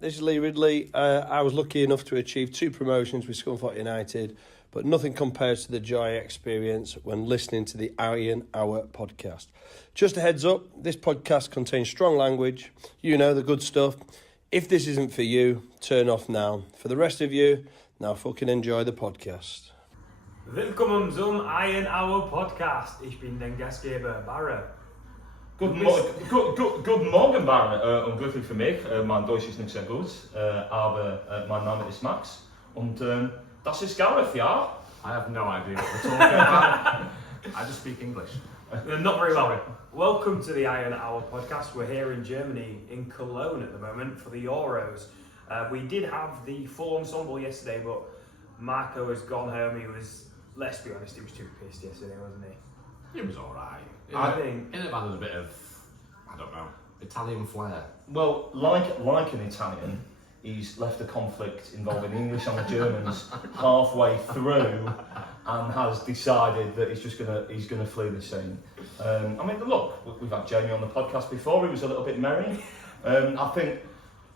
This is Lee Ridley. I was lucky enough to achieve 2 promotions with Scunthorpe United, but nothing compares to the joy I experience when listening to the Iron Hour podcast. Just a heads up, this podcast contains strong language, you know, the good stuff. If this isn't for you, turn off now. For the rest of you, now fucking enjoy the podcast. Willkommen zum Iron Hour Podcast. Ich bin dein Gastgeber Barra. Guten Morgen, Barra. Unglücklich für mich. Mein Deutsch ist nicht sehr gut, aber mein Name ist Max. Und das ist Gareth, ja? I have no idea what we're talking about. I just speak English. Not very well. Welcome to the Iron Hour Podcast. We're here in Germany, in Cologne at the moment for the Euros. We did have the full ensemble yesterday, but Marco has gone home. He was, let's be honest, he was too pissed yesterday, wasn't he? It was alright. I think it had a bit of, I don't know, Italian flair. Well, like an Italian, he's left a conflict involving English and the Germans halfway through, and has decided that he's gonna flee the scene. I mean, look, we've had Jamie on the podcast before. He was a little bit merry. I think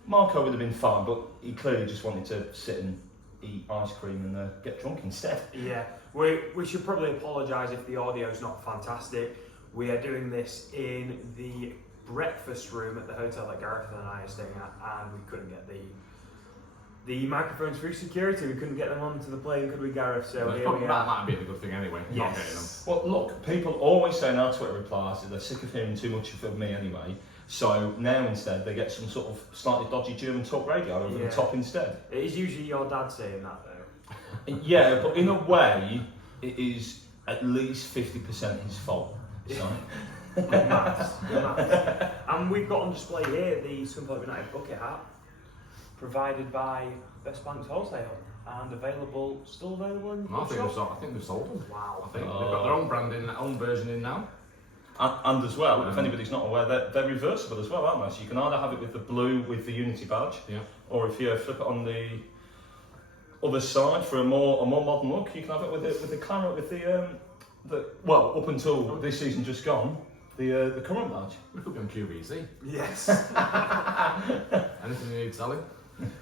Marco would have been fine, but he clearly just wanted to sit and eat ice cream and get drunk instead. Yeah, we should probably apologise if the audio's not fantastic. We are doing this in the breakfast room at the hotel that Gareth and I are staying at, and we couldn't get the microphones through security. We couldn't get them onto the plane, could we, Gareth? So Well, here we that are. might be a good thing anyway, not getting them. Yes. Well, look, people always say in our Twitter replies that they're sick of hearing too much of me anyway. So now instead they get some sort of slightly dodgy German talk radio over the top instead. It is usually your dad saying that though. Yeah, but in a way, it is at least 50% his fault. So. Good maths. And we've got on display here the Scunthorpe United bucket hat, provided by Best Bank's Wholesale, and still available in the shop. I think they've sold them. Wow. I think they've got their own branding, their own version in now. And as well, if anybody's not aware, they're reversible as well, aren't they? So you can either have it with the blue with the Unity badge, or if you flip it on the other side for a more modern look, you can have it with the claret with the well, up until this season just gone, the current badge. We could be on QVC. Yes. Anything you need selling?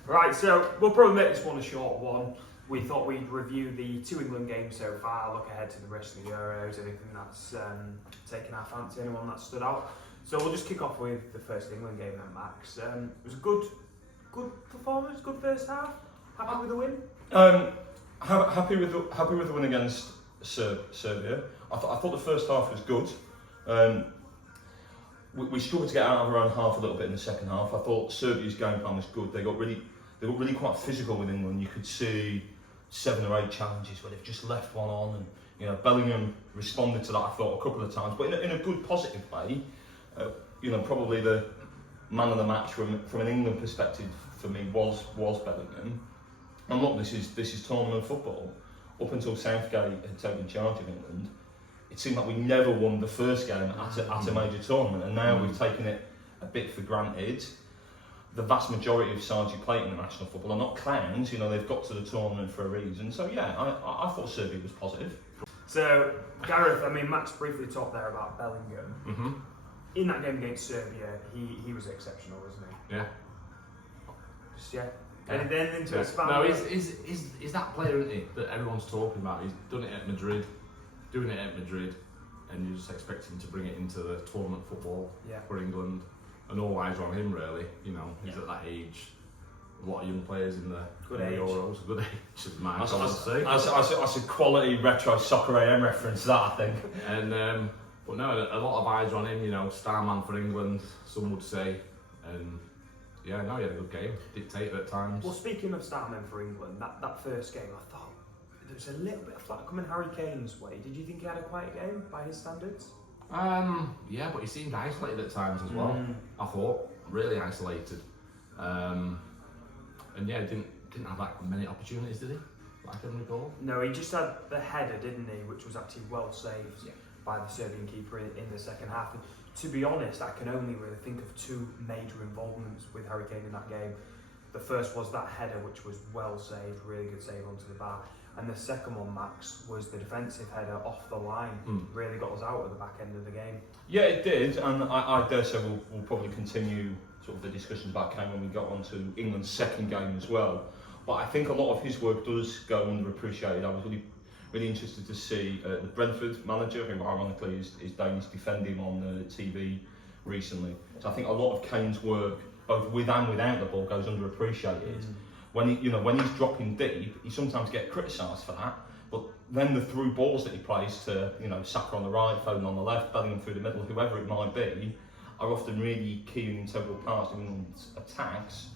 Right, so we'll probably make this one a short one. We thought we'd review the 2 England games so far, look ahead to the rest of the Euros, anything that's taken our fancy, anyone that stood out. So we'll just kick off with the first England game then, Max. It was a good performance, good first half. Happy with the win? Happy with the win against Serbia. I thought the first half was good. We struggled to get out of our own half a little bit in the second half. I thought Serbia's game plan was good. They got really quite physical with England. You could see 7 or 8 challenges where they've just left one on, and Bellingham responded to that, I thought, a couple of times, but in a good positive way. Probably the man of the match from an England perspective for me was Bellingham. And look, this is tournament football. Up until Southgate had taken charge of England, it seemed like we never won the first game at a major tournament, and now we've taken it a bit for granted. The vast majority of sides who play international football are not clowns. They've got to the tournament for a reason. So yeah, I thought Serbia was positive. So Gareth, Max briefly talked there about Bellingham. Mm-hmm. In that game against Serbia, he was exceptional, wasn't he? Yeah. Anything to expand? No, he's that player, isn't he, that everyone's talking about. He's done it at Madrid, doing it at Madrid, and you just expect him to bring it into the tournament football for England. And all eyes are on him, really. He's at that age. A lot of young players in the Euros. Good age, as Mike always say. That's a quality retro soccer AM reference, that I think. And but no, a lot of eyes are on him. Star man for England, some would say. And yeah, no, he had a good game. Dictated at times. Well, speaking of star men for England, that first game, I thought there was a little bit of flack coming Harry Kane's way. Did you think he had a quiet game by his standards? Yeah, but he seemed isolated at times as well. I thought really isolated, and yeah, didn't have that many opportunities, did he? That I can recall. No, he just had the header, didn't he, which was actually well saved by the Serbian keeper in the second half. And to be honest, I can only really think of 2 major involvements with Harry Kane in that game. The first was that header, which was well saved, really good save onto the bar. And the second one, Max, was the defensive header off the line. Really got us out at the back end of the game. Yeah, it did, and I dare say we'll probably continue sort of the discussions about Kane when we got on to England's second game as well. But I think a lot of his work does go underappreciated. I was really interested to see the Brentford manager, who ironically is Danish, defend him on the TV recently. So I think a lot of Kane's work, both with and without the ball, goes underappreciated. When he's dropping deep, he sometimes gets criticised for that. But then the through balls that he plays to, Saka on the right, Foden on the left, Bellingham through the middle, whoever it might be, are often really key and integral parts of England's attacks.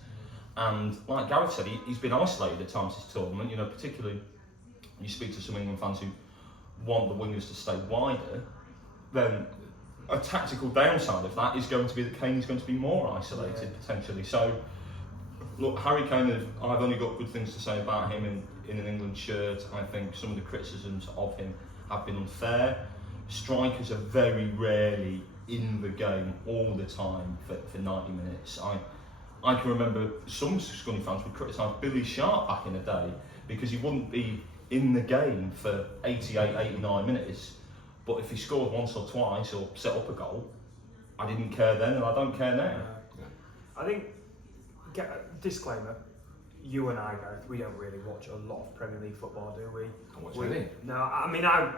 And like Gareth said, he's been isolated at times this tournament. Particularly you speak to some England fans who want the wingers to stay wider. Then a tactical downside of that is going to be that Kane is going to be more isolated potentially. So look, Harry Kane, I've only got good things to say about him in an England shirt. I think some of the criticisms of him have been unfair. Strikers are very rarely in the game all the time for 90 minutes. I can remember some Scunny fans would criticise Billy Sharp back in the day because he wouldn't be in the game for 88, 89 minutes. But if he scored once or twice or set up a goal, I didn't care then and I don't care now. I think, disclaimer, you and I, Gareth, we don't really watch a lot of Premier League football, do we? I watch any. No, I mean, I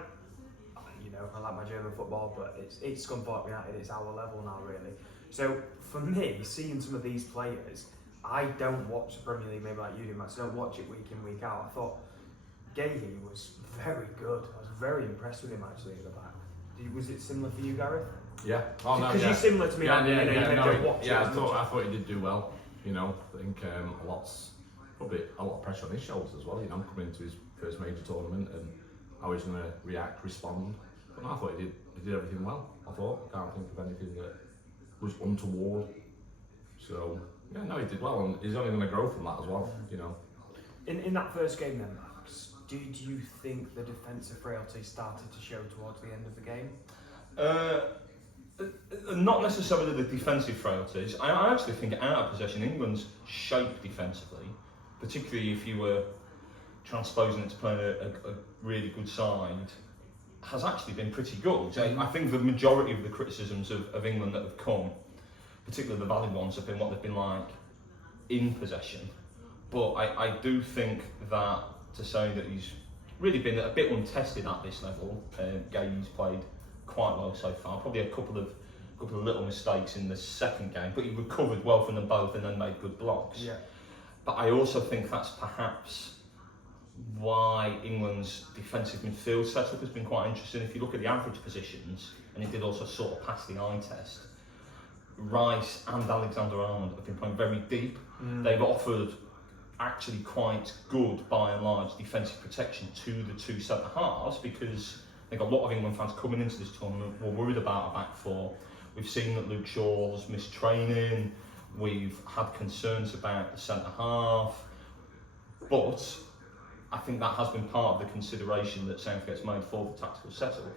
like my German football, but it's Scunthorpe United, it's our level now, really. So for me, seeing some of these players, I don't watch the Premier League maybe like you do, Max. I don't watch it week in, week out. I thought Gahey was very good. I was very impressed with him actually at the back. Was it similar for you, Gareth? Yeah. Oh no. Because you're similar to me. I thought he did do well. I think probably a lot of pressure on his shoulders as well. Coming into his first major tournament and how he's going to react, respond. But no, I thought he did everything well. I can't think of anything that was untoward. So yeah, no, he did well, and he's only going to grow from that as well. In that first game, then, Max, do you think the defensive frailty started to show towards the end of the game? Not necessarily the defensive frailties. I actually think out of possession, England's shape defensively, particularly if you were transposing it to playing a really good side, has actually been pretty good. I think the majority of the criticisms of England that have come, particularly the valid ones, have been what they've been like in possession. But I do think that to say that he's really been a bit untested at this level, Gahey's played quite well so far. Probably a couple of little mistakes in the second game, but he recovered well from them both and then made good blocks. Yeah. But I also think that's perhaps why England's defensive midfield setup has been quite interesting. If you look at the average positions, and it did also sort of pass the eye test, Rice and Alexander-Arnold have been playing very deep. They've offered actually quite good, by and large, defensive protection to the two centre-halves, because I think a lot of England fans coming into this tournament were worried about a back four. We've seen that Luke Shaw's missed training, we've had concerns about the centre-half, but I think that has been part of the consideration that Southgate's made for the tactical setup.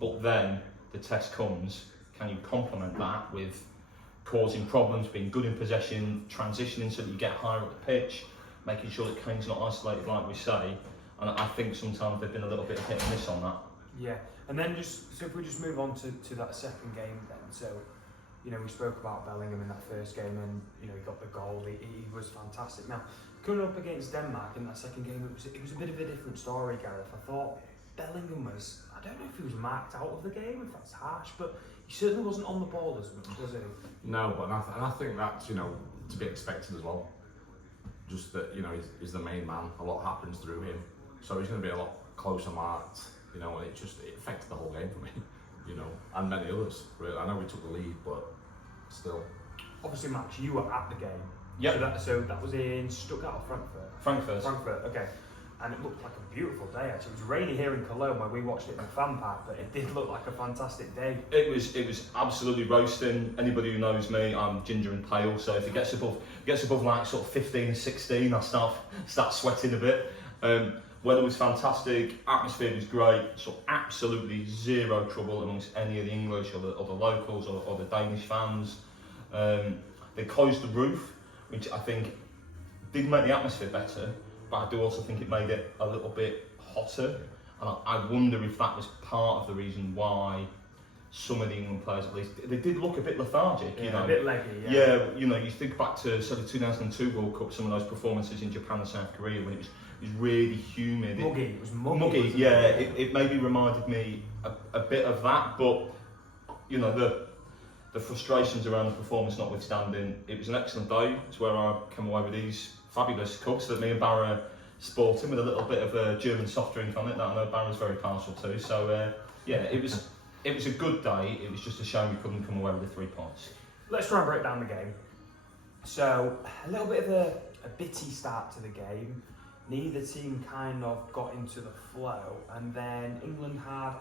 But then the test comes, can you complement that with causing problems, being good in possession, transitioning so that you get higher up the pitch, making sure that Kane's not isolated like we say. And I think sometimes they've been a little bit hit and miss on that. Yeah, and then so if we just move on to that second game then. So, we spoke about Bellingham in that first game and, he got the goal, he was fantastic. Now, coming up against Denmark in that second game, it was a bit of a different story, Gareth. I thought Bellingham was, I don't know if he was marked out of the game, if that's harsh, but he certainly wasn't on the ball as much, was he? No, but I think that's, to be expected as well. Just that, he's the main man, a lot happens through him. So he's going to be a lot closer marked, and it affected the whole game for me, and many others. Really. I know we took the lead, but still. Obviously, Max, you were at the game. Yeah. So that was in Stuttgart or Frankfurt? Frankfurt, okay. And it looked like a beautiful day actually. It was rainy here in Cologne when we watched it in the fan park, but it did look like a fantastic day. It was absolutely roasting. Anybody who knows me, I'm ginger and pale, so if it gets above like sort of 15 or 16, I start sweating a bit. Weather was fantastic, atmosphere was great, so absolutely zero trouble amongst any of the English or the locals or the Danish fans. They closed the roof, which I think did make the atmosphere better, but I do also think it made it a little bit hotter. And I wonder if that was part of the reason why some of the England players at least, they did look a bit lethargic, you know. A bit leggy, Yeah, you know, you think back to sort of 2002 World Cup, some of those performances in Japan and South Korea when it was really humid. It was muggy. Yeah, it maybe reminded me a bit of that, but, you know, the frustrations around the performance notwithstanding, it was an excellent day. It's where I came away with these fabulous cups that me and Barra sporting with a little bit of a German soft drink on it that I know Barra's very partial to. So, yeah, it was a good day. It was just a shame we couldn't come away with the 3 points. Let's try and break down the game. So, a little bit of a bitty start to the game. Neither team kind of got into the flow, and then England had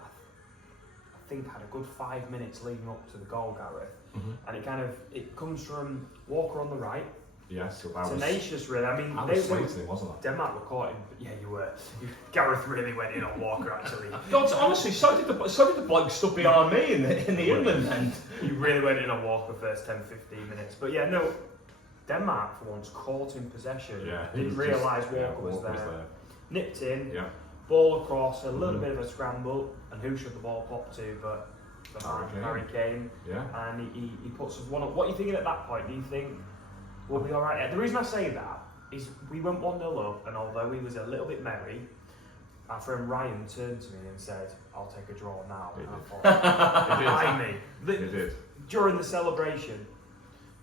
a good 5 minutes leading up to the goal, Gareth. And it comes from Walker on the right. Yes, tenacious, really. I mean, I was waiting, wasn't I? Denmark were caught in, but yeah, you were. Gareth really went in on Walker, actually. God, honestly, so did the bloke stuck behind me in the England end. You really went in on Walker first 10-15 minutes, but yeah, no. Denmark for once caught in possession. Yeah, didn't realise Walker was there. Nipped in. Yeah. Ball across, a little bit of a scramble, and who should the ball pop to but Harry Kane? Yeah. And he puts us one up. What are you thinking at that point? Do you think we'll be alright? The reason I say that is we went 1-0 up, and although he was a little bit merry, our friend Ryan turned to me and said, "I'll take a draw now." He and I thought, He did. During the celebration,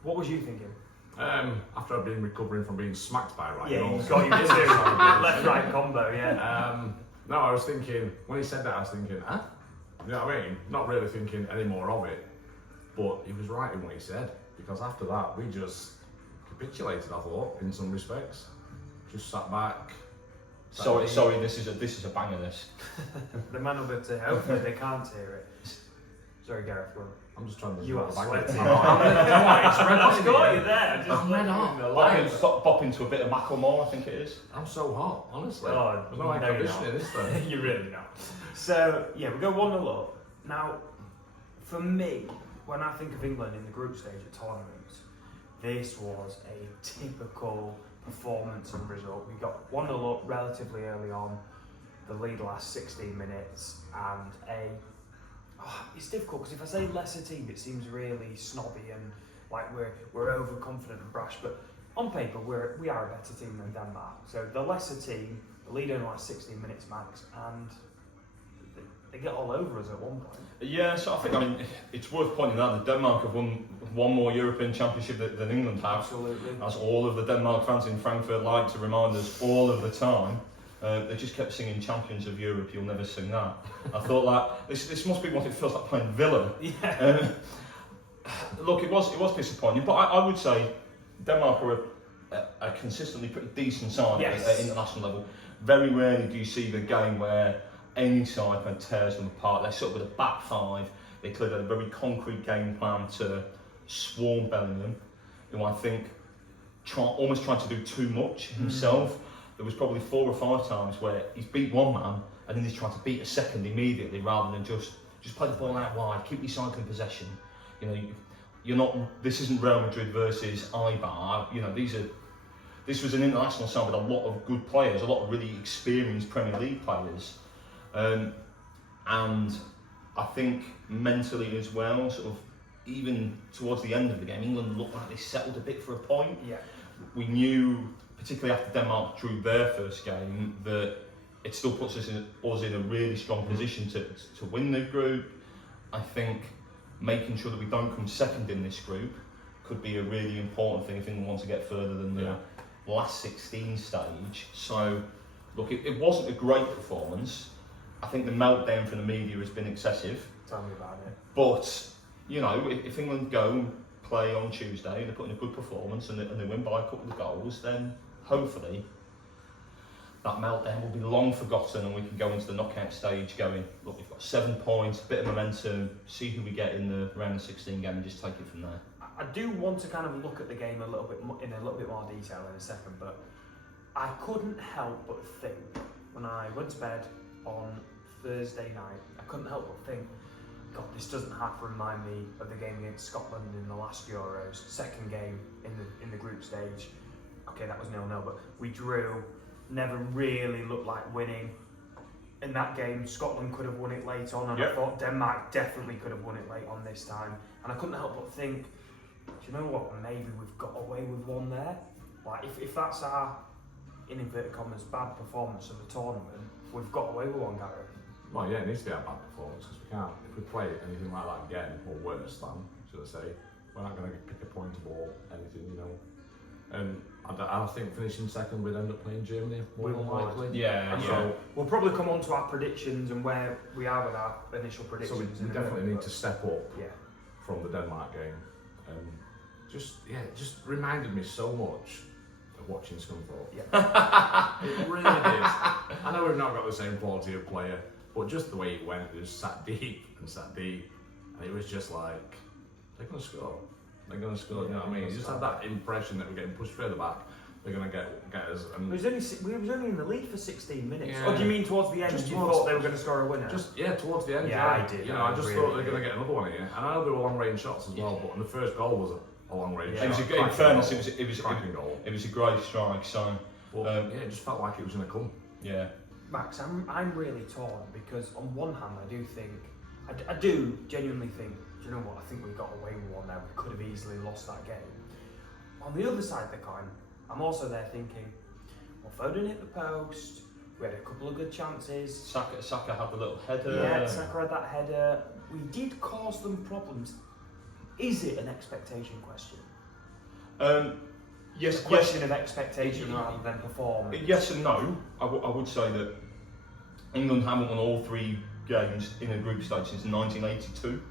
what was you thinking? After I'd been recovering from being smacked by Ryan. Yeah, you got you too. Left-right combo, yeah. No, I was thinking, when he said that, I was thinking, huh? You know what I mean? Not really thinking any more of it. But he was right in what he said. Because after that, we just capitulated, I thought, in some respects. Just sat back. Sorry, this is a banger, this. The man will be able to, hopefully they can't hear it. Sorry, Gareth, go on. I'm just trying to... You are sweating. I've got you there. I'm red hot. Bop into a bit of Macklemore, I think it is. I'm so hot, honestly. Oh, there's no air conditioning, is there? You're really not. So, yeah, we go 1-0 up. Now, for me, when I think of England in the group stage of tournaments, this was a typical performance and result. We got 1-0 up relatively early on. The lead last 16 minutes, and it's difficult because if I say lesser team, it seems really snobby and like we're overconfident and brash. But on paper, we are a better team than Denmark. So the lesser team, the lead only lasts 16 minutes max, and they get all over us at one point. Yeah, so I mean, it's worth pointing out that Denmark have won one more European Championship than England have. Absolutely. As all of the Denmark fans in Frankfurt like to remind us all of the time. They just kept singing Champions of Europe, you'll never sing that. I thought like, this must be what it feels like playing Villa. Yeah. Look, it was disappointing, but I would say Denmark are a consistently pretty decent side at international level. Very rarely do you see the game where any side tears them apart. They're sort of with a back five. They clearly had a very concrete game plan to swarm Bellingham, who I think almost tried to do too much himself. There was probably 4 or 5 times where he's beat one man and then he's trying to beat a second immediately rather than just play the ball out wide, keep recycling possession. You know, you're not. This isn't Real Madrid versus Eibar. You know, this was an international side with a lot of good players, a lot of really experienced Premier League players, and I think mentally as well, sort of even towards the end of the game, England looked like they settled a bit for a point. Yeah. We knew, particularly after Denmark drew their first game, that it still puts us in a really strong position to win the group. I think making sure that we don't come second in this group could be a really important thing if England want to get further than the last 16 stage. So, look, it wasn't a great performance. I think the meltdown from the media has been excessive. Tell me about it. But, you know, if England go and play on Tuesday and they put in a good performance and they win by a couple of goals, then hopefully that meltdown will be long forgotten and we can go into the knockout stage going, look, we've got 7 points, a bit of momentum, see who we get in the round of 16 game and just take it from there. I do want to kind of look at the game in a little bit more detail in a second, but I couldn't help but think when I went to bed on Thursday night, I couldn't help but think, God, this doesn't half remind me of the game against Scotland in the last Euros, second game in the group stage. Okay, that was 0-0, but we drew, never really looked like winning. in that game, Scotland could have won it late on, and I thought Denmark definitely could have won it late on this time. And I couldn't help but think, do you know what? Maybe we've got away with one there. Like if that's our, in inverted commas, bad performance of the tournament, we've got away with one, Gareth. Well, yeah, it needs to be our bad performance because we can't. If we play anything like that again, or worse than, should I say, we're not going to pick a point or anything, you know. And I think finishing second, we'd end up playing Germany more than likely. Yeah. So we'll probably come on to our predictions and where we are with our initial predictions. So we definitely need to step up Yeah. from the Denmark game. And it just reminded me so much of watching Scunthorpe. Yeah. It really did. I know we've not got the same quality of player, but just the way it went, it just sat deep, and it was just like, they're going to score. They're going to score, you know what I mean? You just had that impression that we're getting pushed further back. They're going to get us. And we was only in the lead for 16 minutes. Yeah. Oh, do you mean towards the end? Just You thought they were going to score a winner? Towards the end. Yeah, I did. You know, I just thought they were going to get another one here. And I know they were long-range shots as well, but the first goal was a long-range shot. In fairness, it was a great strike. So, it just felt like it was going to come. Yeah. Max, I'm really torn because on one hand I do genuinely think, do you know what, I think we got away with one there, we could have easily lost that game. On the other side of the coin, I'm also there thinking, well, Foden hit the post, we had a couple of good chances. Saka had the little header. Yeah, Saka had that header. We did cause them problems. Is it an expectation question? Yes. A question of expectation rather than performance. Yes and no. I would say that England haven't won all 3 games in a group stage since 1982.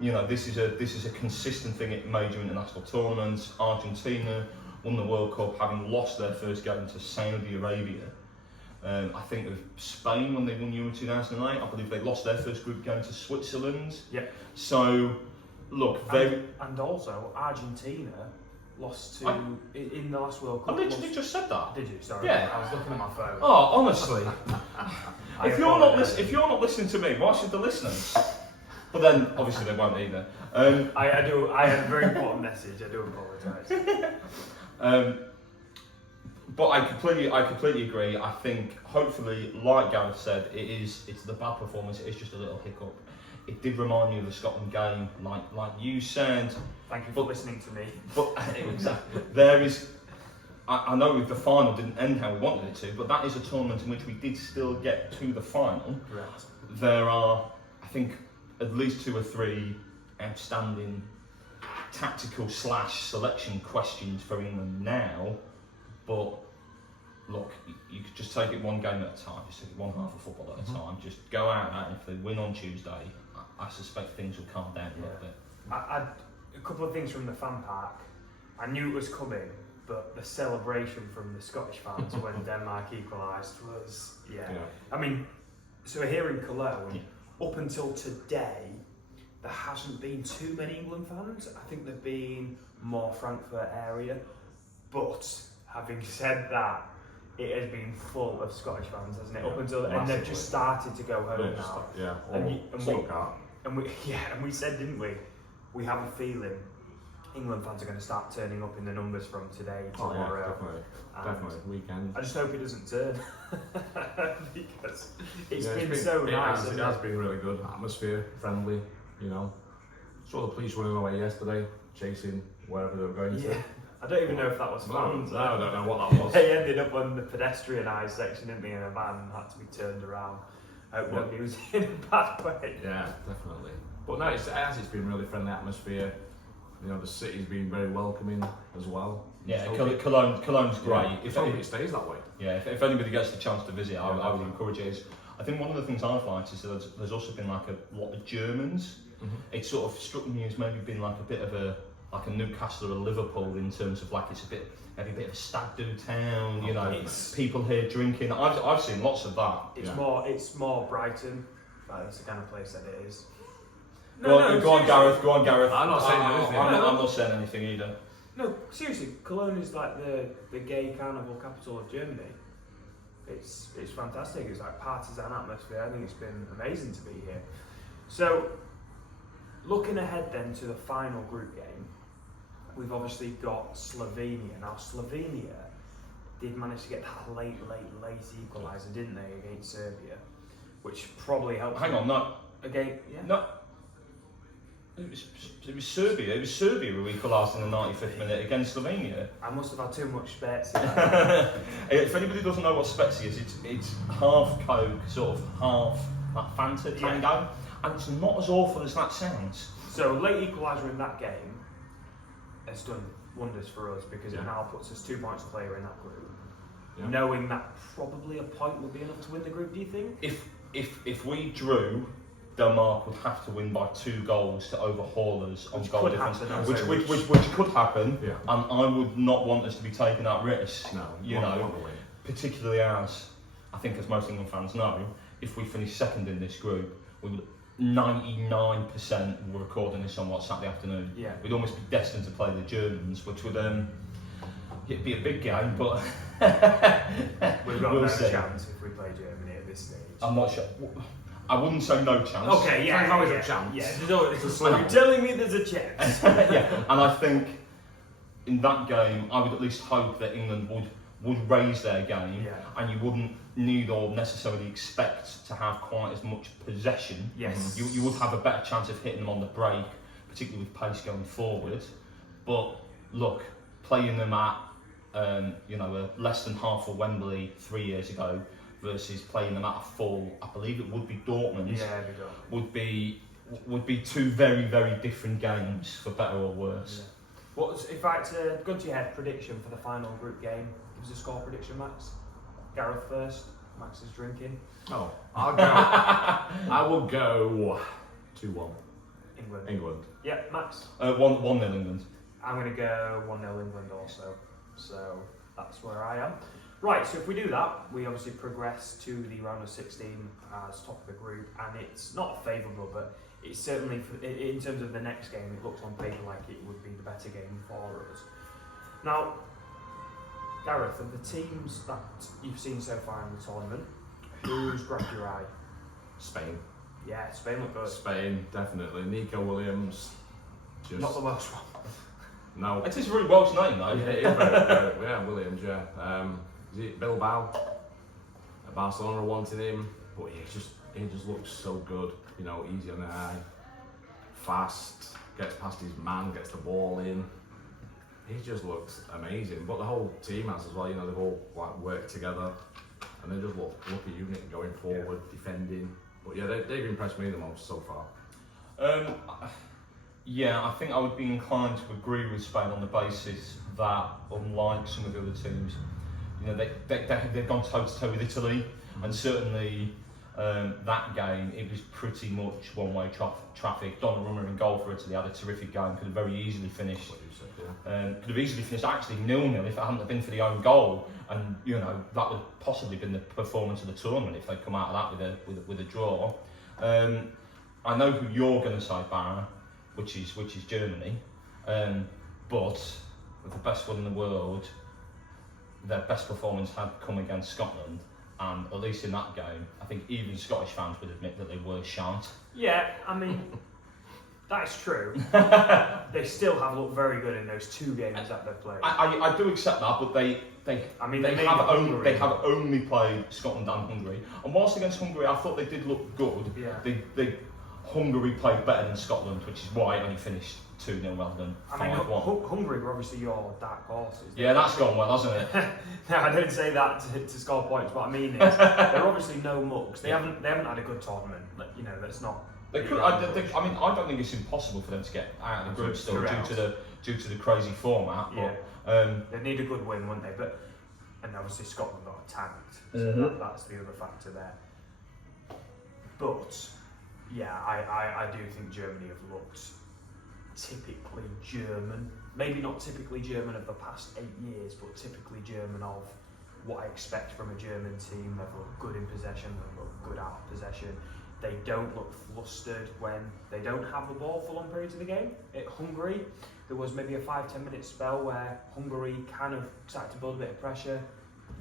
You know, this is a consistent thing at major international tournaments. Argentina won the World Cup having lost their first game to Saudi Arabia. I think of Spain when they won Euro 2008. I believe they lost their first group game to Switzerland. Yeah. So, look, and also Argentina lost to in the last World Cup. I literally just said that. Did you? Sorry. Yeah. I was looking at my phone. Oh, honestly. If you're not listening to me, why should the listeners? But then, obviously, they won't either. I had a very important message. I do apologise. But I completely agree. I think, hopefully, like Gareth said, it's the bad performance. It's just a little hiccup. It did remind me of the Scotland game, like you said. Thank you for listening to me. But exactly, there is. I know the final didn't end how we wanted it to, but that is a tournament in which we did still get to the final. Correct. There are, I think, at least 2 or 3 outstanding tactical / selection questions for England now, but look, you could just take it one game at a time, just take it one half of football at a time, just go out and if they win on Tuesday, I suspect things will calm down a little bit. A couple of things from the fan park. I knew it was coming, but the celebration from the Scottish fans when Denmark equalised was, I mean, so here in Cologne, up until today, there hasn't been too many England fans. I think there've been more Frankfurt area. But having said that, it has been full of Scottish fans, hasn't it? Up until and they've just started to go home now. And we said, didn't we? We have a feeling England fans are going to start turning up in the numbers from today, tomorrow. Definitely. Weekend. I just hope it doesn't turn because it's been so nice. It has been really good. Atmosphere, friendly, you know. Saw the police running away yesterday, chasing wherever they were going to. I don't even know if that was fans. No, I don't know what that was. They ended up on the pedestrianised section, didn't they, in a van and had to be turned around. I hope nobody was in a bad way. Yeah, definitely. But no, it's been really friendly atmosphere. You know, the city's been very welcoming as well. Yeah, Cologne's great. If it stays that way. Yeah, if anybody gets the chance to visit, I would encourage it. I think one of the things I've liked is that there's also been like a lot of Germans. It sort of struck me as maybe being like a bit of a Newcastle or a Liverpool in terms of like it's maybe a bit of a stag do town. You know, people here drinking. I've seen lots of that. It's more Brighton. That's the kind of place that it is. Go on, Gareth. I'm not saying anything. I'm not saying anything either. No, seriously, Cologne is like the gay carnival capital of Germany. It's fantastic. It's like partisan atmosphere. I think it's been amazing to be here. So, looking ahead then to the final group game, we've obviously got Slovenia. Now, Slovenia did manage to get that late equaliser, didn't they, against Serbia? which probably helped. Hang on, no. Again, yeah. No. It was Serbia. It was Serbia who equalised in the 95th minute against Slovenia. I must have had too much Spezia. If anybody doesn't know what Spezia is, it's half Coke, sort of half that Fanta Tango, and it's not as awful as that sounds. So late equaliser in that game has done wonders for us because it now puts us 2 points clear in that group. Yeah. Knowing that probably a point would be enough to win the group, do you think? If we drew, Denmark would have to win by 2 goals to overhaul us on goal difference, which could happen, and I would not want us to be taking that risk. No, you know, particularly as I think, as most England fans know, if we finish second in this group, we would 99% we're recording this on Saturday afternoon. Yeah. We'd almost be destined to play the Germans, which would it'd be a big game, but we've got no chance if we play Germany at this stage. I'm not sure. I wouldn't say no chance. Okay, yeah, there's always a chance. Yeah, you're telling me there's a chance. Yeah, and I think in that game, I would at least hope that England would raise their game, and you wouldn't need or necessarily expect to have quite as much possession. Yes. You would have a better chance of hitting them on the break, particularly with pace going forward. But look, playing them at less than half of Wembley 3 years ago versus playing them at a full, I believe it would be Dortmund. Yeah, would be 2 very, very different games, for better or worse. Yeah. In fact, go to your head prediction for the final group game. Give us a score prediction, Max. Gareth first. Max is drinking. Oh, I'll go. I will go 2-1. England. Yeah, Max. 1-0 England. I'm going to go 1-0 England also. So that's where I am. Right, so if we do that, we obviously progress to the round of 16 as top of the group, and it's not favourable, but it's certainly, in terms of the next game, it looks on paper like it would be the better game for us. Now, Gareth, of the teams that you've seen so far in the tournament, who's grabbed your eye? Spain. Yeah, Spain look good. Spain, definitely. Nico Williams. Not the Welsh one. No. It is a really Welsh name, though. Yeah, it is very, Williams, yeah. Is it Bilbao? Barcelona wanted him, but he just looks so good. You know, easy on the eye, fast, gets past his man, gets the ball in. He just looks amazing. But the whole team has as well. You know, they've all worked together, and they just look a unit going forward, defending. But yeah, they've impressed me the most so far. Yeah, I think I would be inclined to agree with Spain on the basis that, unlike some of the other teams, you know, they've gone toe to toe with Italy, and certainly that game it was pretty much one-way traffic. Donnarumma in goal for Italy had a terrific game. Could have very easily finished. Could have easily finished actually 0-0 if it hadn't been for the own goal, and you know that would possibly been the performance of the tournament if they'd come out of that with a draw. I know who you're going to say, Barra, which is Germany, but with the best one in the world, their best performance had come against Scotland, and at least in that game, I think even Scottish fans would admit that they were shite. Yeah, I mean, that's true. They still have looked very good in those 2 games that they've played. I do accept that, but they have only played Scotland and Hungary, and whilst against Hungary, I thought they did look good. Yeah. Hungary played better than Scotland, which is why it only finished 2-0 rather than 5-1. Hungary were obviously your dark horses. Yeah, that's gone well, hasn't it? No, I don't say that to score points. What I mean is, they're obviously no mugs. They haven't had a good tournament. You know, that's not. They could. I don't think it's impossible for them to get out of the group still due to the crazy format. But they need a good win, wouldn't they? And obviously Scotland got tanked, so that's the other factor there. But yeah, I do think Germany have looked typically German. Maybe not typically German of the past 8 years, but typically German of what I expect from a German team. They've looked good in possession, they've looked good out of possession. They don't look flustered when they don't have the ball for long periods of the game. At Hungary, there was maybe a 5-10 minute spell where Hungary kind of started to build a bit of pressure.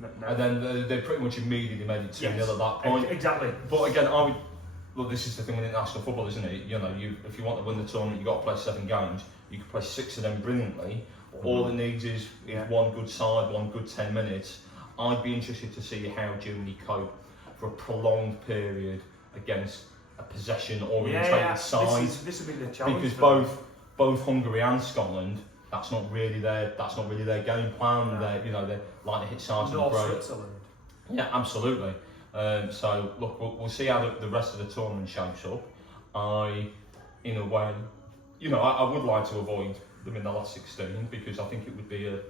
No. And then they pretty much immediately made it 2-0 at that point. Exactly. But again, look, this is the thing with international football, isn't it? You know, if you want to win the tournament, you've got to play 7 games. You can play 6 of them brilliantly. All it needs is one good side, one good 10 minutes. I'd be interested to see how Germany cope for a prolonged period against a possession orientated side. This will be the challenge. Because both Hungary and Scotland, that's not really their game plan. No. They like to hit sides Nor and break. Switzerland. Yeah, absolutely. So look, we'll see how the rest of the tournament shapes up. In a way, I would like to avoid them in the last 16 because I think it would be an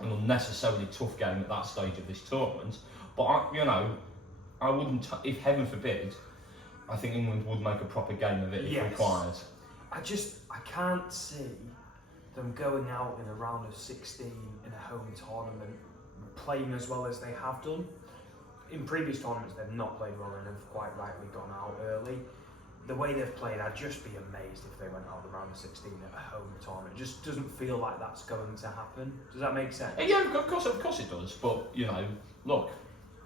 unnecessarily tough game at that stage of this tournament. But I wouldn't, if heaven forbid, I think England would make a proper game of it if required. I can't see them going out in a round of 16 in a home tournament playing as well as they have done. In previous tournaments they've not played well and have quite rightly gone out early. The way they've played, I'd just be amazed if they went out the round of 16 at a home tournament. It just doesn't feel like that's going to happen. Does that make sense? Yeah, of course it does. But look,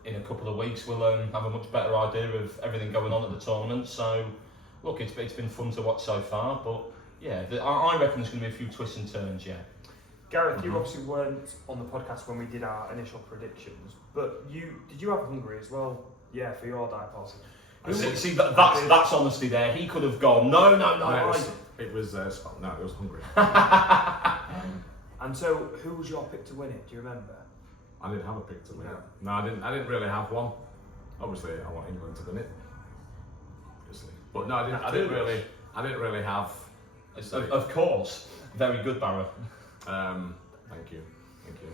in a couple of weeks we'll have a much better idea of everything going on at the tournament. So, look, it's been fun to watch so far. But yeah, I reckon there's going to be a few twists and turns. Yeah. Gareth, you obviously weren't on the podcast when we did our initial predictions, but did you have Hungary as well? Yeah, for your die policy. See, that's honesty there. He could have gone, no. It was Scotland. No, it was Hungary. And so, who was your pick to win it? Do you remember? I didn't have a pick to win it. No, I didn't really have one. Obviously, I want England to win it. Obviously, but no, I didn't really have. Of course, very good, Barra. Thank you.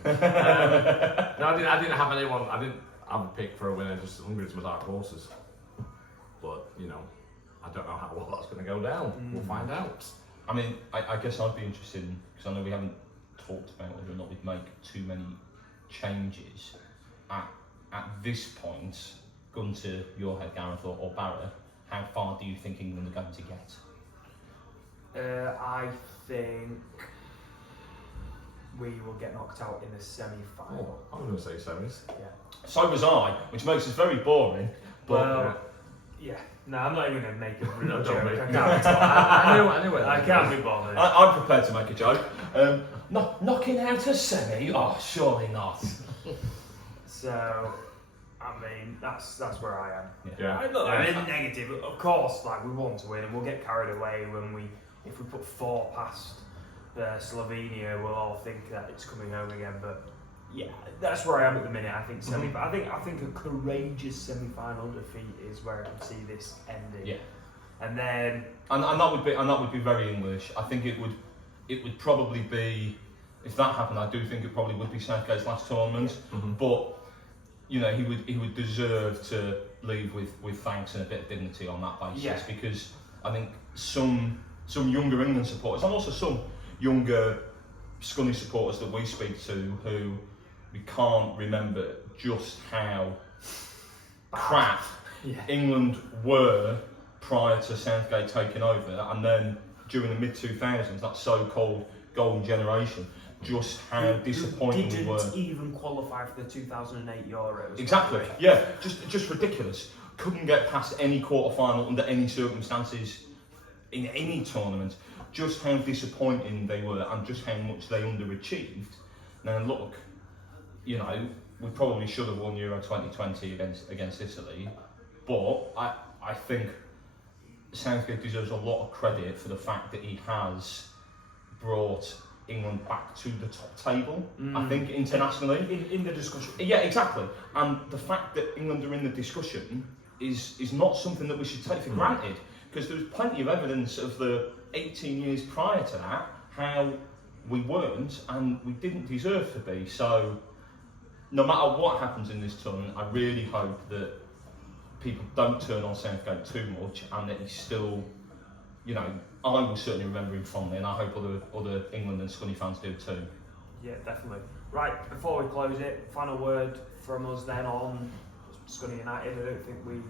No, I didn't have anyone. I didn't have a pick for a winner. Just Hungary's my dark horses. But I don't know how well that's going to go down. We'll find out. I mean, I guess I'd be interested in, because I know we haven't talked about whether or not we'd make too many changes at this point. Gun to your head, Gareth or Barra, how far do you think England are going to get? I think we will get knocked out in the semi-final. I was going to say semis. Yeah. So was I, which makes us very boring. But yeah. No, I'm not even going to make a real joke. Make I can't. I knew it. I can't be bothered. I'm prepared to make a joke. Knocking out a semi? Oh, surely not. So, I mean, that's where I am. Yeah. I mean, negative. Of course, we want to win, and we'll get carried away if we put 4 past Slovenia. We'll all think that it's coming home again. But yeah, that's where I am at the minute. I think I think a courageous semi-final defeat is where I can see this ending. Yeah. And then and that would be very English. I think it would probably be, if that happened, I do think it probably would be Southgate's last tournament. Mm-hmm. But he would deserve to leave with thanks and a bit of dignity on that basis, because I think some younger England supporters and also some younger Scunny supporters that we speak to who we can't remember just how crap England were prior to Southgate taking over, and then during the mid-2000s, that so-called golden generation, just how disappointing we were. Didn't even qualify for the 2008 Euros. Exactly, yeah, just ridiculous. Couldn't get past any quarter-final under any circumstances in any tournament. Just how disappointing they were and just how much they underachieved. Now look, we probably should have won Euro 2020 against Italy, but I think Southgate deserves a lot of credit for the fact that he has brought England back to the top table, I think, internationally. In the discussion. Yeah, exactly. And the fact that England are in the discussion is not something that we should take for granted, because there's plenty of evidence of the 18 years prior to that, how we weren't and we didn't deserve to be. So no matter what happens in this tournament, I really hope that people don't turn on Southgate too much, and that he's still, I will certainly remember him fondly, and I hope other England and Scunny fans do too. Yeah, definitely. Right, before we close it, final word from us then on Scunny United. I don't think we've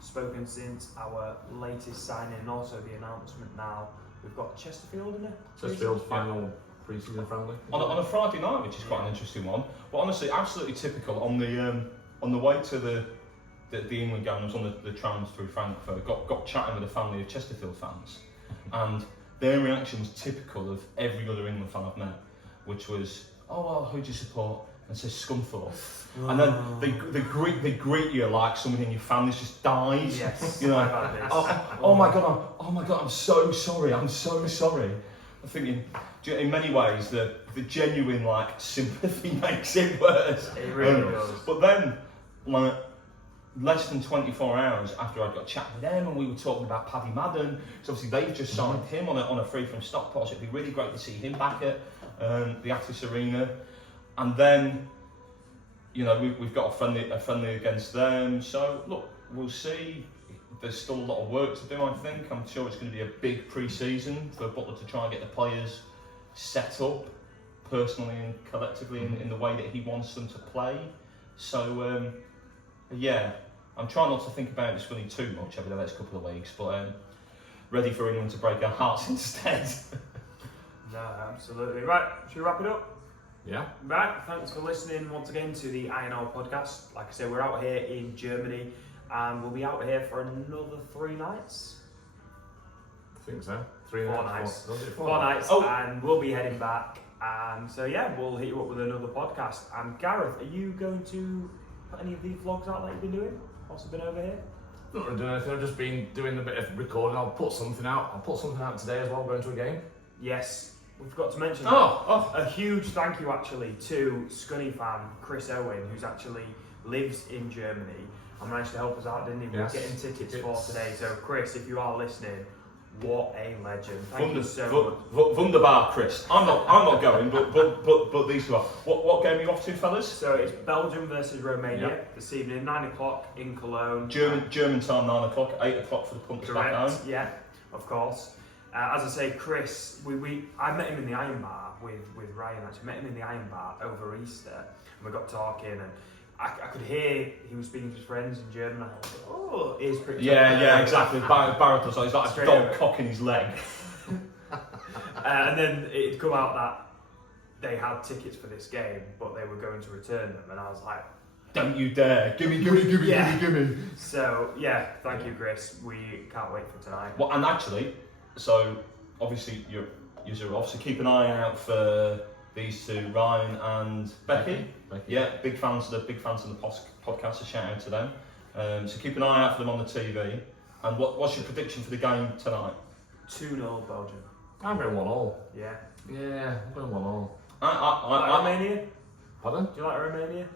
spoken since our latest signing, and also the announcement now. We've got Chesterfield in it. Chesterfield's final pre-season friendly. On a Friday night, which is quite an interesting one. But honestly, absolutely typical. On the way to the England game, I was on the trams through Frankfurt, got chatting with a family of Chesterfield fans, and their reaction was typical of every other England fan I've met, which was, oh well, who do you support? and says Scunthorpe. And then they greet you like somebody in your family's just died. Yes, You know, I've had this. oh my god, I'm so sorry. I'm thinking, in many ways, the genuine like sympathy makes it worse. It really does. But then, like, less than 24 hours after I'd got a chat with them and we were talking about Paddy Madden, so obviously they've just signed him on a free from Stockport, so it'd be really great to see him back at the Atlas Arena. And then, you know, we've got a friendly against them, so look, we'll see. There's still a lot of work to do, I think. I'm sure it's going to be a big pre-season for Butler to try and get the players set up personally and collectively in the way that he wants them to play. So, yeah, I'm trying not to think about this really too much over the next couple of weeks, but ready for England to break our hearts instead. No, absolutely. Right, should we wrap it up? Yeah. Right, thanks for listening once again to the INL podcast. Like I said, we're out here in Germany and we'll be out here for another 3 nights. I think so. 4 nights. 4 nights, Oh. and we'll be heading back. And so, yeah, we'll hit you up with another podcast. And Gareth, are you going to put any of these vlogs out that you've been doing whilst you've been over here? Not really doing anything, I've just been doing a bit of recording. I'll put something out today as well, going to a game. Yes, we forgot to mention Oh. a huge thank you actually to Scunny fan Chris Owen, who's actually lives in Germany and managed to help us out, didn't he? We're Yes. getting tickets for today. So Chris, if you are listening, what a legend! Thank you so much. Wunderbar, Chris. I'm not going, but these two are. What game are you off to, fellas? So it's Belgium versus Romania Yep. this evening, 9 o'clock in Cologne. German time, 9 o'clock, 8 o'clock for the punters back Correct. home. Yeah, of course. As I say, Chris, I met him in the Iron Bar with Ryan. Actually, met him in the Iron Bar over Easter, and we got talking, and I could hear he was speaking to his friends in German. I thought, oh, he's pretty. Yeah, exactly. Barrett does. He's like Straight a dog over. cocking his leg. And then it'd come out that they had tickets for this game, but they were going to return them, and I was like, Don't you dare! Gimme! So yeah, thank you, Chris. We can't wait for tonight. Well, and actually, so obviously you're off. So keep an eye out for these two, Ryan and Becky. Yeah, big fans of the podcast. So shout out to them. So keep an eye out for them on the TV. And what's your prediction for the game tonight? 2-0 Belgium. I'm going 1-1. Yeah. Yeah, I'm going 1-1. Like Romania? Pardon? Do you like Romania?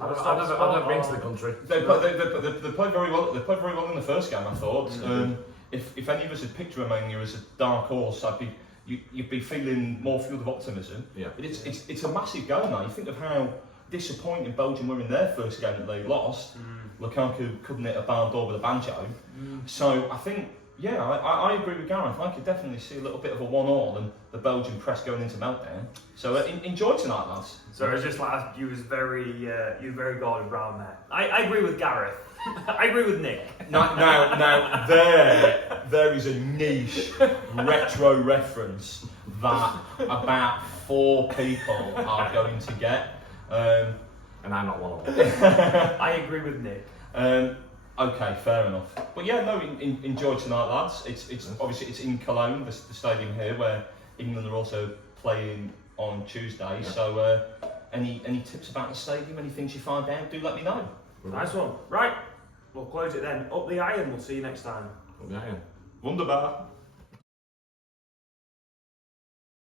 I've never been to the country. They played very well. They played very well in the first game, I thought. If any of us had picked Romania as a dark horse, you'd be feeling more fueled of optimism. Yeah. But it's a massive game now. You think of how disappointing Belgium were in their first game that they lost. Lukaku couldn't hit a barn door with a banjo. So I think, yeah, I agree with Gareth. I could definitely see a little bit of a 1-1 and the Belgian press going into meltdown. So enjoy tonight, lads. So it's just like you was very Gordon Brown there. I agree with Gareth. I agree with Nick. Now there is a niche retro reference that about 4 people are going to get. And I'm not one of them. I agree with Nick. Okay, fair enough. But yeah, no, enjoy tonight, lads. It's obviously it's in Cologne, the stadium here, where England are also playing on Tuesday. Yeah. So, any tips about the stadium? Any things you find out? Do let me know. Nice one. Right, we'll close it then. Up the iron. We'll see you next time. Up the iron. Wunderbar.